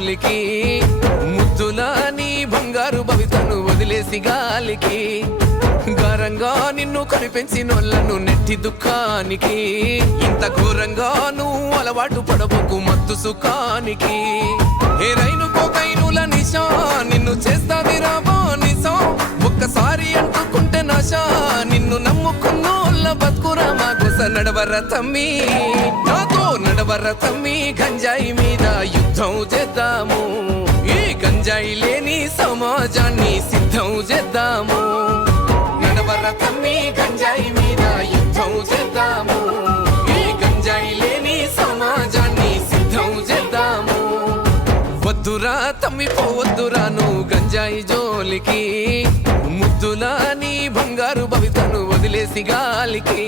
జోలికి ముద్దులా నీ బంగారు భవితను వదిలేసి గాలికి. ఘరంగా నిన్ను కనిపించినోళ్ళను నెట్టి దుఃఖానికి. ఇంత ఘోరంగా నువ్వు అలవాటు పడబోకు మత్తు సుఖానికి. ఏ రైను కోకైనుల నిశా నిన్ను చేస్తాది రాబో నిశా ఒక్కసారి అంటుకుంటే నాశా నిన్ను నమ్ముకున్న బతుకురా నడవర తమ్మి. నాతో నడవర తమ్మి. గంజాయి మీద యుద్ధం చేద్దాము. ఈ గంజాయి లేని సమాజాన్ని సిద్ధం చేద్దాము. నడవర తమ్మి గంజాయి మీద యుద్ధం చేద్దాము. ఈ గంజాయి లేని సమాజాన్ని సిద్ధం చేద్దాము. వద్దురా తమ్మి పోవద్దురా నువ్వు గంజాయి జోలికి. ముద్దులా నీ బంగారు భవితను వదిలేసి గాలికి.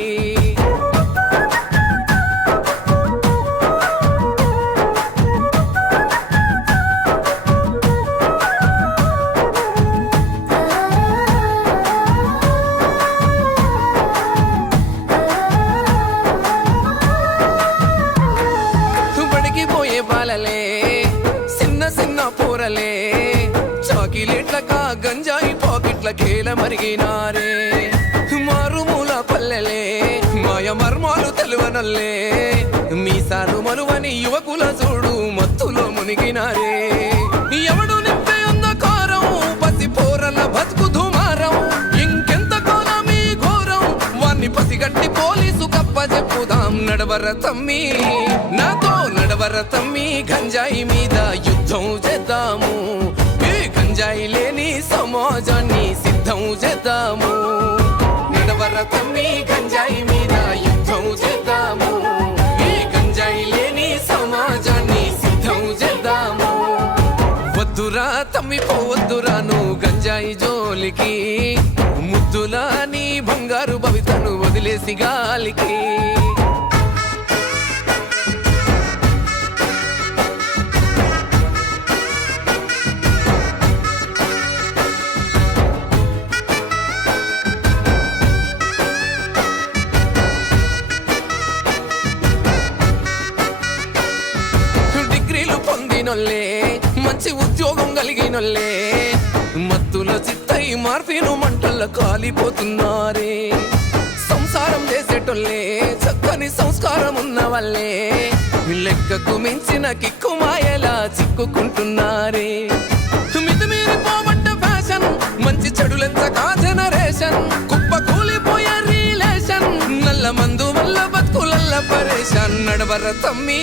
చిన్న చిన్న పూరలే చాకిలేట్లక గంజాయి పాకెట్ల కేల మరిగినారే. మారుమూల పల్లెలే మాయ మర్మాలు తెలువనల్లే. మీ సారు మరువని యువకుల చూడు మత్తులో మునిగినారే. ఎవడు నింపే కారం పసి పోరల బతుకు దుమారం. ఇంకెంత కాలం ఈ ఘోరం వాణ్ణి పసిగట్టి పోలీసు కప్ప చెప్పుదాం నడవర తమ్మి. నాతో నడవర తమ్మి గంజాయి మీద యుద్ధ సిద్ధం చేద్దాము. ఈ గంజాయి లేని సమాజాన్ని సిద్ధం చేద్దాము. నడవర తమ్మి గంజాయి మీద యుద్ధం చేద్దాము. ఈ గంజాయి లేని సమాజాన్ని సిద్ధం చేద్దాము. వద్దురా తమ్మి పోవద్దురా నువ్వు గంజాయి జోలికి. ముద్దులా నీ బంగారు భవితను వదిలేసి గాలికి. నొల్లే మంచి ఉద్యోగం కలిగినొల్లే మత్తుల చిత్తై మార్పిను మంటల్లో కాలిపోతున్నారే. సంసారం చేసేటోళ్ళే చక్కని సంస్కారం ఉన్న వాళ్ళే లెక్కకు మించిన కిక్కు మాయలా చిక్కుకుంటున్నారే. మితిమీరి పోవట్ట ఫ్యాషన్ మంచి చెడులెంతగా జనరేషన్. కుప్ప కూలిపోయే రిలేషన్ నల్ల మందు వల్ల బతుకులల్ల పరేషన్. నడవర తమ్మి